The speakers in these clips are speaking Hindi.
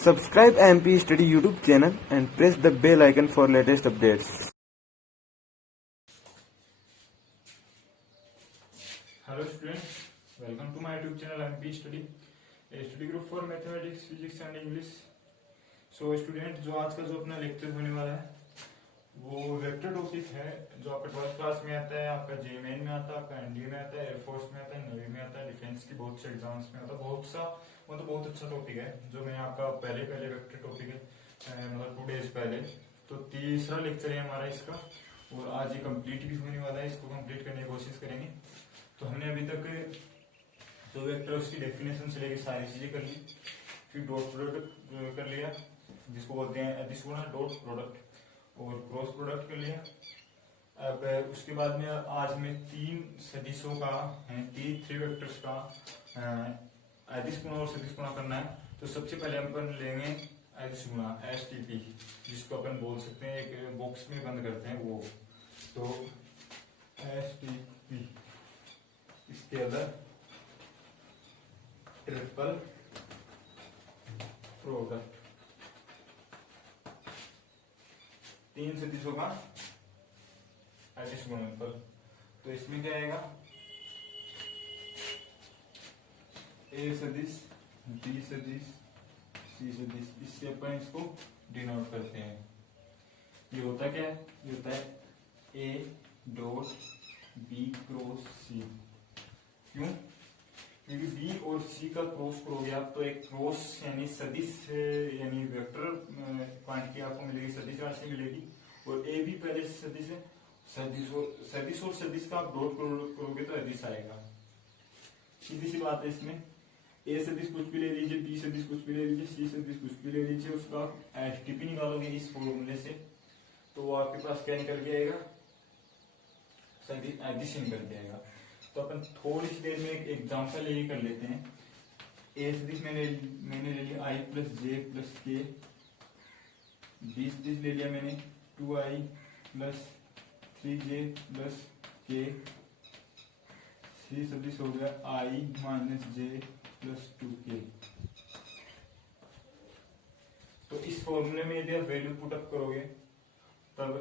Subscribe MP Study YouTube channel and press the bell icon for latest updates. Hello students, welcome to my YouTube channel MP Study, a study group for mathematics, physics and English. So student, जो आज का जो अपना लेक्चर होने वाला है वो वेक्टर टॉपिक है जो आपका 12th क्लास में आता है, आपका जेईई में आता है, आपका एनडीए में आता है, एयरफोर्स में आता है, नेवी में आता है, डिफेंस की बहुत से एग्जाम्स में आता है। बहुत सा मतलब बहुत अच्छा टॉपिक है जो मैं आपका पहले वेक्टर टॉपिक है मतलब 2 डेज पहले। तो तीसरा लेक्चर है हमारा इसका और आज ये कंप्लीट भी होने वाला है। इसको कंप्लीट करने की कोशिश करेंगे। तो हमने अभी तक जो वेक्टर उसकी डेफिनेशन से लेकर सारी चीजें कर ली, फिर डॉट प्रोडक्ट कर लिया जिसको बोलते हैं डॉट प्रोडक्ट, और क्रॉस प्रोडक्ट कर लिया। अब उसके बाद में आज में 3 सदिशों का थ्री वेक्टर्स का अदिश गुणा और सदिश गुणा करना है। तो सबसे पहले हम अपन लेंगे अदिश गुणा STP, जिसको अपन बोल सकते हैं एक बॉक्स में बंद करते हैं वो। तो STP इसके अंदर ट्रिपल प्रोडक्ट 3 सदिशों का अदिश गुणनफल। तो इसमें क्या आएगा, ए सदिश, बी सदिश, सी सदिश। इससे अपन इसको डिनोट करते हैं। ये होता क्या है, ये होता है ए डॉट बी क्रॉस सी। क्यों? क्योंकि बी और सी का क्रॉस करोगे आप तो एक क्रॉस यानी सदिश यानी वेक्टर क्वांटिटी आपको मिलेगी, सदिश राशि मिलेगी। और ए भी पहले से सदिश है, सदिश और सदिश का आप डॉट करोगे तो अदिश आएगा। सीधी सी बात है इसमें। ए सदिश कुछ भी ले लीजिए, बी सदिश कुछ भी ले लीजिए, सी सदिश कुछ भी ले लीजिए, उसका एसटीपी निकालोगे इस फॉर्मूले से तो वो आपके पास क्या निकल के आएगा, सदिश अदिश निकल के आएगा। तो अपन थोड़ी सी देर में एक एग्जांपल ये कर लेते हैं। ए सदिश मैंने ले लिया आई प्लस जे प्लस के, बी सदिश ले लिया मैंने 2i प्लस 3j प्लस के, सी सदिश हो गया i minus J plus 2k। तो इस फॉर्मूले में यदि आप वैल्यू पुटअप करोगे तब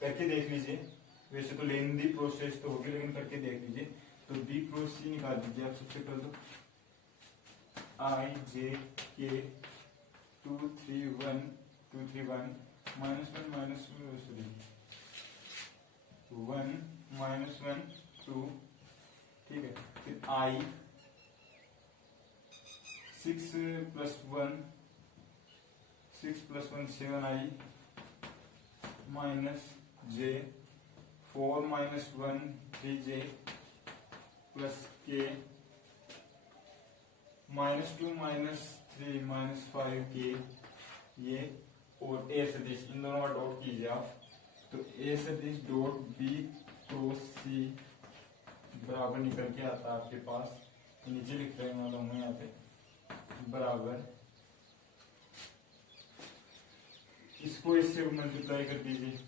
करके देख लीजिए। वैसे तो लेंदी प्रोसेस तो होगी लेकिन करके देख लीजिए। तो बी क्रॉस सी निकाल दीजिए आप सबसे पहले। तो आई जे के 2 3 1 2 3 1 माइनस 1 माइनस 1 माइनस 1 2, ठीक है। फिर आई 6 प्लस 1 7i माइनस जे 4 माइनस 1 3j प्लस के माइनस 2 माइनस 3 माइनस 5k ये। और ए सदिश इन दोनों का डॉट कीजिए आप। तो ए सदिश डॉट बी क्रॉस सी बराबर निकल के आता है आपके पास, नीचे लिख रहे हैं दोनों यहाँ पे, बराबर इसको इससे मल्टीप्लाई कर दीजिए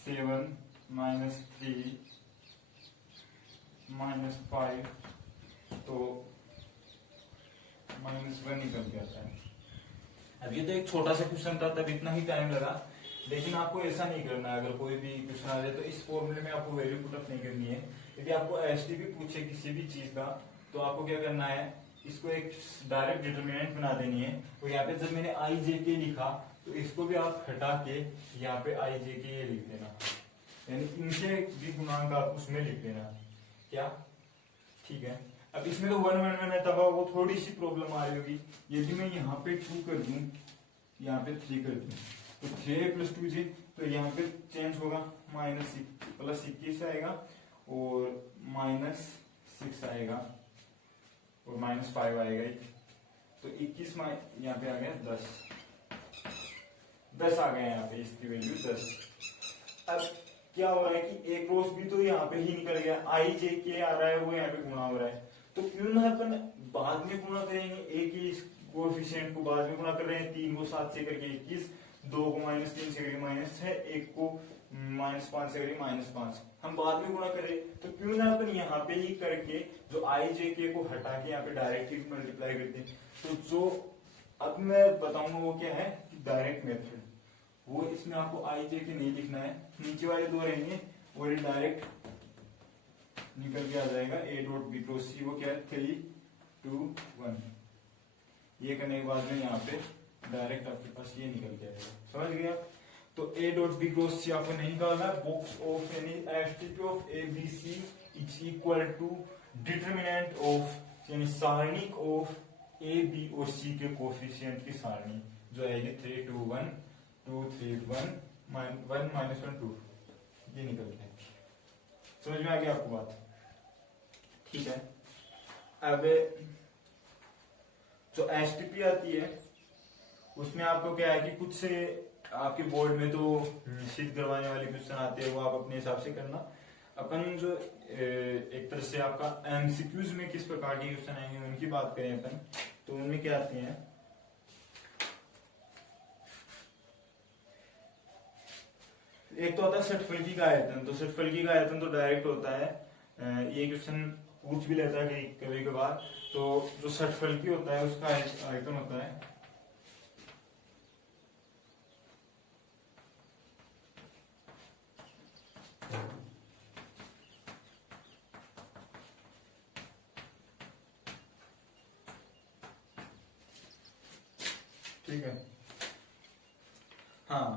7 माइनस 3 माइनस 5 तो माइनस 1 निकल के आता है। अब ये तो एक छोटा सा क्वेश्चन था तब इतना ही टाइम लगा, लेकिन आपको ऐसा नहीं करना है। अगर कोई भी क्वेश्चन आ जाए तो इस फॉर्मूले में आपको वैल्यू पुटअप नहीं करनी है। यदि आपको एसटीपी पूछे किसी भी चीज का तो आपको क्या करना है, इसको एक डायरेक्ट डिटरमिनेंट बना देनी है। तो यहाँ पे जब मैंने आई जे के लिखा तो इसको भी आप हटा के यहाँ पे आई जे के लिख देना, यानी इनके भी गुणांक आप उसमें लिख देना। क्या? ठीक है। अब इसमें तो 1 1 1 है तब वो थोड़ी सी प्रॉब्लम आ रही होगी। यदि मैं यहाँ पे 2 कर दूं, यहाँ पे 3 कर दूं तो 3 प्लस 2j, तो यहाँ पे चेंज होगा माइनस प्लस 21 आएगा और माइनस 6 आएगा और माइनस 5 आएगा। तो 21 यहाँ पे आ गया 10 आ गया यहाँ पे, इसकी वैल्यू 10। अब क्या हो रहा है कि ए क्रॉस बी तो यहाँ पे ही निकल गया, आई जे के आ रहा है वो यहाँ पे गुणा हो रहा है। तो क्यों ना अपन बाद में गुणा करेंगे, ए की कोएफिशिएंट को बाद में गुणा कर रहे हैं, 3 को 7 से करके 21, 2 को माइनस 3 से करके माइनस 6, 1 को माइनस 5 से करके माइनस 5, हम बाद में गुणा करें। तो क्यों ना अपन यहाँ पे ही करके जो आई जे के को हटा के यहाँ पे डायरेक्टली मल्टीप्लाई करते हैं। तो जो अब मैं बताऊंगा वो क्या है, डायरेक्ट मेथड। वो इसमें आपको आई जे के नहीं लिखना है, नीचे वाले दो रहेंगे और ये डायरेक्ट निकल के आ जाएगा ए डॉट बी क्रॉस सी। वो क्या है 3, 2, 1। ये करने के बाद में यहाँ पे डायरेक्ट आपके पास ये निकल के आएगा, समझ गया। तो A dot B cross C आपको नहीं निकालना, बॉक्स ऑफ यानी STP of A B C is equal to determinant of यानी सारणिक ऑफ ए बी और सी के कोफिशिएंट की सारणी जो आएगी 3, 2, 1, 2, 3, 1, 1 -1 2, ये निकल के आएगी। समझ में आ गया आपको बात, ठीक है। अब जो एसटीपी आती है उसमें आपको क्या है कि कुछ से आपके बोर्ड में तो निश्चित करवाने वाले क्वेश्चन आते हैं, वो आप अपने हिसाब से करना। अपन जो एक तरह से आपका एमसीक्यूज में किस प्रकार के क्वेश्चन आएंगे उनकी बात करें अपन, तो उनमें क्या आते हैं। एक तो होता है षटफलकी का आयतन, तो षटफलकी का आयतन तो डायरेक्ट होता है, ये क्वेश्चन पूछ भी लेता है कभी कभार। तो जो षटफलकी होता है उसका आयतन होता है ठीक है। हाँ,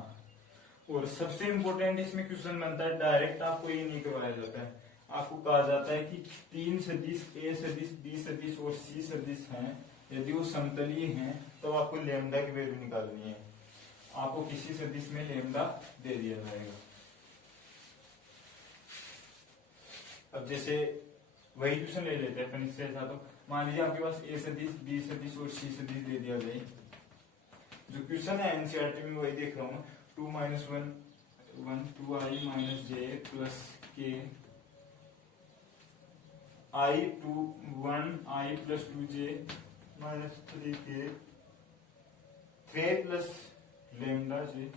और सबसे इंपॉर्टेंट इसमें क्वेश्चन बनता है, डायरेक्ट आपको ये नहीं करवाया जाता है, आपको कहा जाता है कि 3 सदिश ए सदिश बी सदिश और सी सदिश हैं, यदि वो समतलीय हैं तो आपको लेमडा की वैल्यू निकालनी है। आपको किसी सदिश में लेमडा दे दिया जाएगा। अब जैसे वही क्वेश्चन ले लेते हैं अपन इससे ऐसा, तो मान लीजिए आपके पास ए सदिश बी सदिश और सी सदिश दे दिया जाए। जो क्वेश्चन है एनसीईआरटी में वही देख रहा हूँ, 2 - 1 1 2i - j plus k i 2 1 i plus 2j minus 3k 3 plus lambda j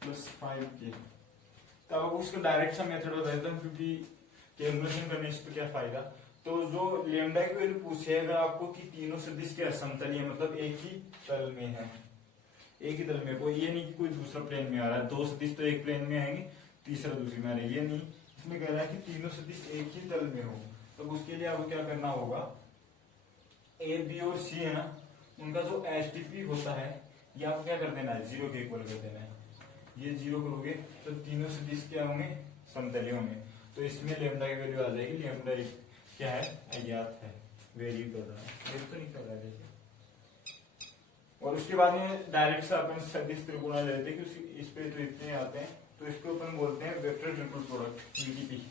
plus 5k। तब अब उसका डायरेक्ट सा मेथड बता देता हूँ, क्योंकि कैलकुलेशन करने से तो क्या फायदा। तो जो लेमडा की वैल्यू पूछेगा आपको कि तीनों सदिश के असमतलीय मतलब एक ही तल में है, एक ही तल में, कोई ये नहीं कि कोई दूसरा प्लेन में आ रहा है, दो सदिश तो एक प्लेन में आएंगे तीसरा दूसरी में आ रहा है, ये नहीं। इसमें कह रहा है कि तीनों सदिश एक ही तल में हो, तो उसके लिए आपको क्या करना होगा, ए बी और सी है ना, उनका जो एसटीपी होता है ये आपको क्या कर देना है, 0 के इक्वल कर देना है। ये 0 करोगे तो तीनों सदिश क्या होंगे, समतलीय होंगे। तो इसमें लेमडा की वैल्यू आ जाएगी, लेमडा क्या है, अज्ञात है, वेरी कर रहा है, तो नहीं कर रहा है जैसे। और उसके बाद में डायरेक्ट से अपन सदिश त्रिकोण ले लेते हैं, क्योंकि इस पे तो इतने आते हैं, तो इसको अपन बोलते हैं वेक्टर ट्रिपल प्रोडक्ट, वीटीपी।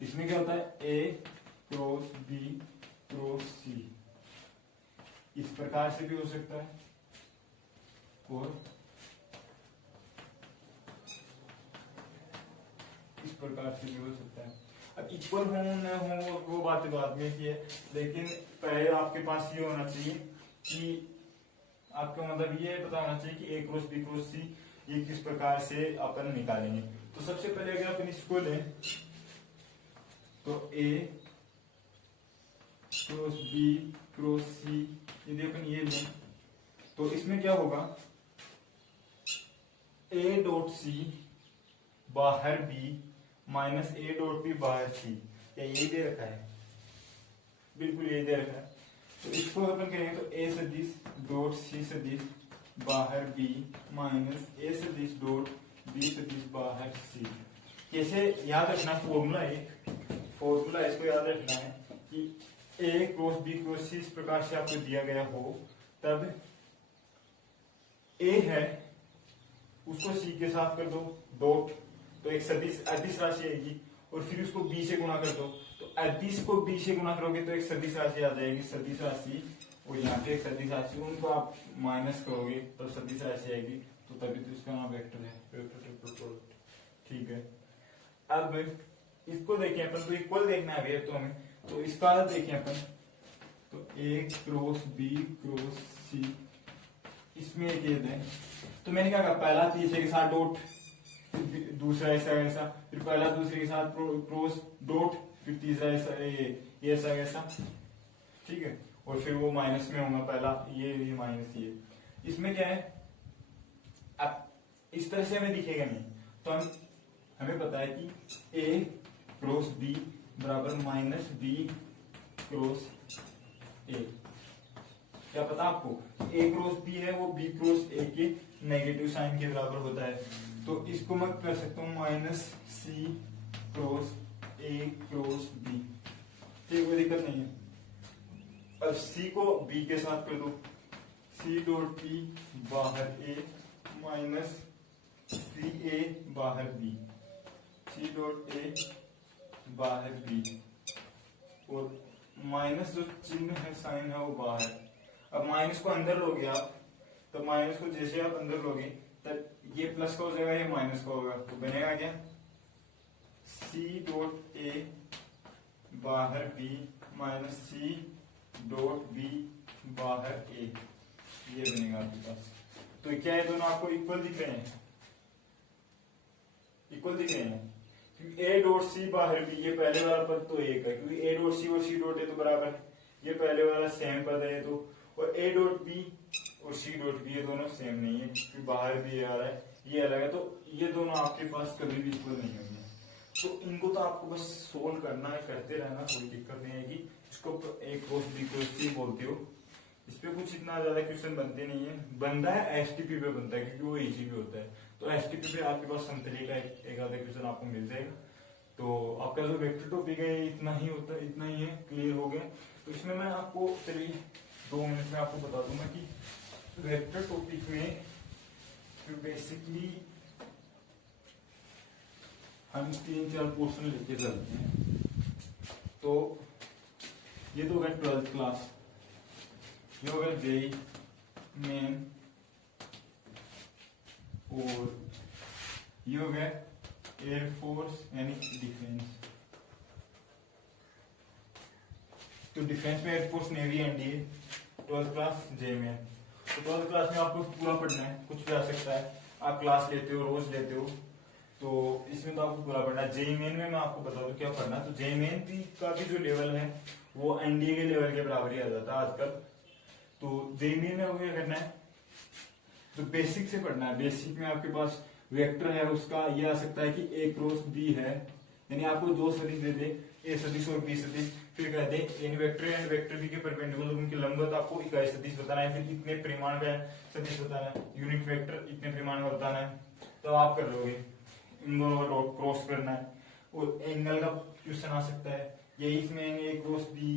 इसमें क्या होता है, ए क्रॉस बी क्रॉस सी, इस प्रकार से भी हो सकता है, और इस प्रकार से भी हो सकता है। अब इक्वल हो न हो वो बात बाद में की है, लेकिन पहले आपके पास ये होना चाहिए कि आपका मतलब ये पता होना चाहिए कि ए क्रॉस बी क्रॉस सी ये किस प्रकार से अपन निकालेंगे। तो सबसे पहले अगर अपन इसको लें तो ए क्रॉस बी क्रॉस सी, यदि अपन ये लें तो इसमें क्या होगा, ए डॉट सी बाहर B minus A dot B बाहर सी, क्या ये दे रखा है, बिल्कुल ये दे रखा है। तो इसको अपन करेंगे तो ए सदिश डॉट सी सदिश बाहर बी माइनस ए सदिश डॉट बी सदिश बाहर सी। कैसे याद रखना, फॉर्मूला इसको याद रखना है कि ए क्रॉस बी क्रॉस सी इस प्रकार से आपको दिया गया हो, तब ए है उसको सी के साथ कर दो डॉट, तो एक सदिश अदिश राशि आएगी, और फिर उसको बी से गुणा कर दो, तो अदिश को बी से गुणा करोगे तो एक सदिश राशि आ जाएगी, सदिश राशि, और यहाँ पे एक सदिश राशि, उनको आप माइनस करोगे तो सदिश राशि आएगी, तो तभी तो इसका नाम वेक्टर है, वेक्टर ट्रिपल प्रोडक्ट, ठीक है। अब इसको देखें अपन, तो इक्वल देखना है भैया तो हमें, तो इसका देखें अपन, तो ए क्रॉस बी क्रॉस सी इसमें एक ये दें, तो मैंने क्या कहा, पहला तीसरे के साथ डॉट, फिर दूसरा ऐसा ऐसा, फिर पहला दूसरे के साथ क्रॉस डॉट, फिर तीसरा ऐसा ये ऐसा ऐसा, ठीक है। और फिर वो माइनस में होगा, पहला ये माइनस ये। इसमें क्या है, अब इस तरह से हमें दिखेगा नहीं, तो हमें पता है कि ए क्रॉस बी बराबर माइनस बी क्रॉस ए। क्या पता आपको, ए क्रॉस बी है वो बी क्रॉस ए के नेगेटिव साइन के बराबर होता है, तो इसको मैं कर सकता हूं minus C cross A cross B, ठीक, कोई दिक्कत नहीं है। अब सी को बी के साथ कर दो, सी डॉट बी बाहर ए माइनस सी ए बाहर बी, सी डॉट ए बाहर बी, और माइनस जो चिन्ह है साइन है वो बाहर। अब माइनस को अंदर लोगे आप, तो माइनस को जैसे आप अंदर लोगे तब ये प्लस का हो जाएगा, ये माइनस का होगा, तो बनेगा क्या, सी डॉट ए बाहर B minus C dot B बाहर ए, ये बनेगा आपके पास। तो क्या है, दोनों आपको इक्वल दिख रहे हैं, इक्वल दिख रहे हैं, क्योंकि ए डॉट सी बाहर बी, ये पहले वाला पद तो एक है, क्योंकि ए डॉट सी और सी डॉट ए तो बराबर है, ये पहले वाला सेम पद है तो, और ए डॉट बी और सी डॉट बी ये दोनों सेम नहीं है, क्योंकि बाहर भी आ रहा है, ये अलग है, तो ये दोनों आपके पास कभी भी इक्वल नहीं होंगे। तो इनको तो आपको बस सोल्व करना है, करते रहना, कोई दिक्कत नहीं आएगी। इसको ए क्रॉस बी क्रॉस सी बोलते हो, इस पे कुछ इतना ज्यादा क्वेश्चन बनते नहीं है, बनता है एसटीपी पे बनता है, क्योंकि वो इजी भी होता है, तो एसटीपी पे आपके पास संतरी का एक आधा क्वेश्चन आपको मिल जाएगा। तो आपका जो वेक्टर टॉपिक है इतना ही होता है, इतना ही है, क्लियर हो गया। तो इसमें मैं आपको चलिए 2 मिनट में आपको बता दूंगा कि वेक्टर टॉपिक में बेसिकली हम 3-4 पोर्शन लेके चलते हैं। तो ये तो हो गया 12th क्लास, ये हो गया जेई मेन, और ये हो गया एयरफोर्स यानी डिफेंस। तो डिफेंस में air force, navy, NDA, 12th class JEE main. तो 12th क्लास में आपको पूरा पढ़ना है, कुछ भी आ सकता है, आप क्लास लेते हो, रोज लेते हो, तो इसमें तो आपको पूरा पढ़ना है। जेई मेन में मैं आपको बता दूं क्या पढ़ना है। तो जेई मेन का भी जो लेवल है वो एनडीए के लेवल के बराबर ही आ जाता है आजकल। तो जेई मेन में आपको क्या करना है, तो बेसिक से पढ़ना है। बेसिक में आपके पास वेक्टर है, उसका ये आ सकता है कि ए क्रॉस बी है, यानी आपको 2 सदिश दे दे, ए सदिश और बी सदिश, फिर कह दे इन वेक्टर एंड वेक्टर बी के परपेंडिकुलर उनकी लंबवत आपको इकाई सदिश बताना है, फिर इतने परिमाण का सदिश बताना है, यूनिट वेक्टर इतने परिमाण का बताना है, तो आप कर लोगे। इन दोनों का क्रॉस करना है, और एंगल का क्वेश्चन आ सकता है, यही इसमें ए क्रॉस बी,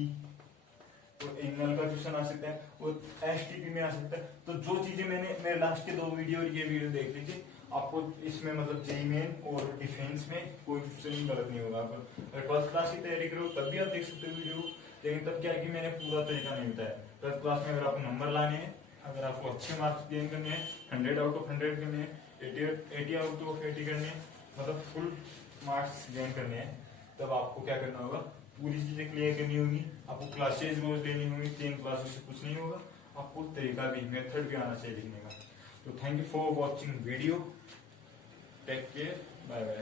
और एंगल का क्वेश्चन आ सकता है, और एसटीपी में आ सकता है। तो जो चीजें मेरे लास्ट के 2 वीडियो और ये वीडियो देख लीजिए, आपको इसमें मतलब जेई मेन और डिफेंस में कोई क्वेश्चन गलत नहीं होगा। अगर 12th क्लास की तैयारी करो तब भी आप देख सकते हो वीडियो, लेकिन तब क्या है कि मैंने पूरा तरीका नहीं बताया। 12th क्लास में अगर आपको नंबर लाने हैं, अगर आपको अच्छे मार्क्स गेन करने हैं, 100 आउट ऑफ 100 करने हैं, 80 आउट ऑफ 80 करने हैं, मतलब फुल मार्क्स गेन करने हैं, तब आपको क्या करना होगा, पूरी चीजें क्लियर करनी होगी, आपको क्लासेज रोज लेनी होगी, 3 क्लासों से कुछ नहीं होगा, आपको तरीका भी, मेथड भी आना चाहिए लिखने का। तो thank you for watching video, take care, bye bye.